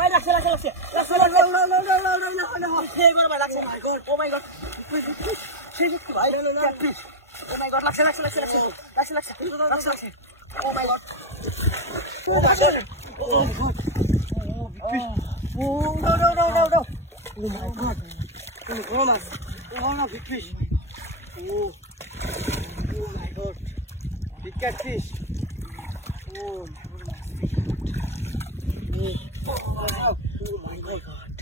ভাই লাগছে লাগছে লাগছে লাগছে লাগছে লাগছে ও মাই গড ভাই ও মাই গড লাগছে লাগছে লাগছে লাগছে লাগছে লাগছে লাগছে লাগছে ও মাই গড ও লাগছে ও no no no no no oh my god oh my god big fish oh my god big catfish oh my god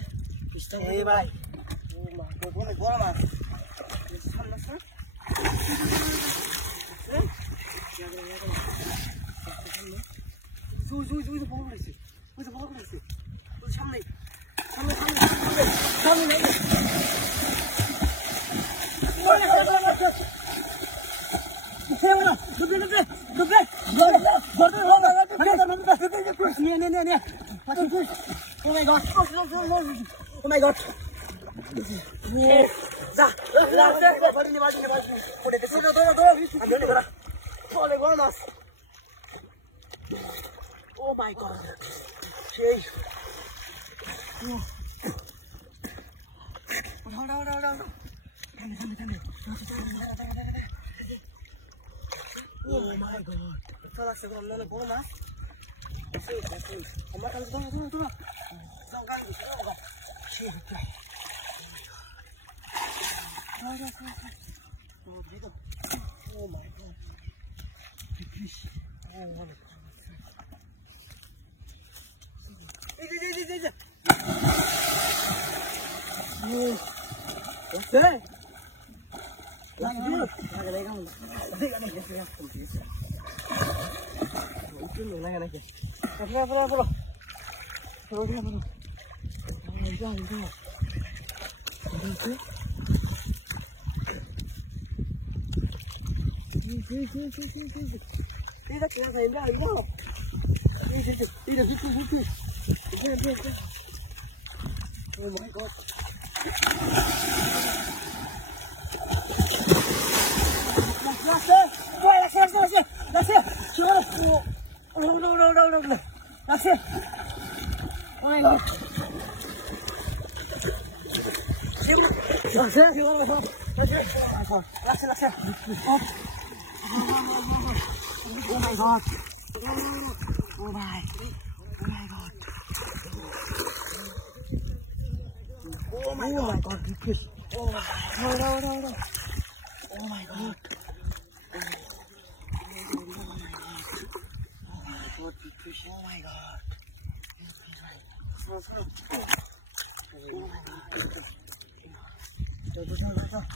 fish টা এই ভাই oh my god অনেক বড় মাছ সামনে স্যার জুই বড় হইছে ওই যে বড় হইছে ওই সামনে সামনে Oh my god. Oh my god. Jeez. Hold on. Oh my god. Salah sekarang mana bola mas? 엄마 가서 돌아. 상가이 들어가. 시작. Oh my god. Big fish. Oh my god. 이제. What's that? Oh my god. That's it. No. That's it. Oh my god. That's it. Oh my god. Oh my god. Oh my god. Big fish. Oh no. Oh my god. Big fish. Oh my god. Oh my god.